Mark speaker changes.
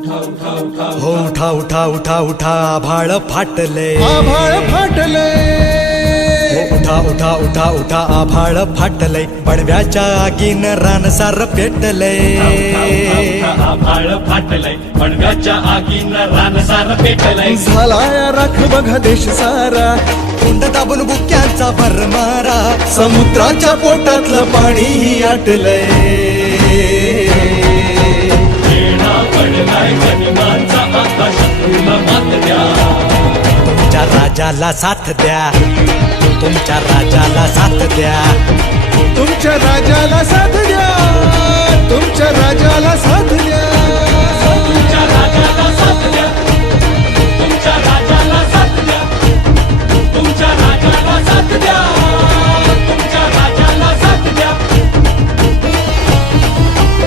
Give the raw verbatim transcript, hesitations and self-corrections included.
Speaker 1: हो उठा उठा उठा उठा आभाळ फाटले
Speaker 2: आभाळ फाटले
Speaker 1: हो उठा उठा उठा उठा आभाळ फाटले पडव्याच्या आगीन रानसार पेटले
Speaker 3: आभाळ फाटलंय पडव्याच्या आगीन रानसार पेटलंय
Speaker 2: झालाय राख बघा देश सारा
Speaker 1: कुंड दाबून बुक्यांचा भरमारा
Speaker 2: समुद्राच्या पोटातलं पाणी आटलंय
Speaker 3: पडलाय गनिमांचा आकाश तुला मात द्या
Speaker 1: तुमच्या राजाला साथ द्या तुमच्या राजाला साथ द्या
Speaker 2: तुमच्या राजाला साथ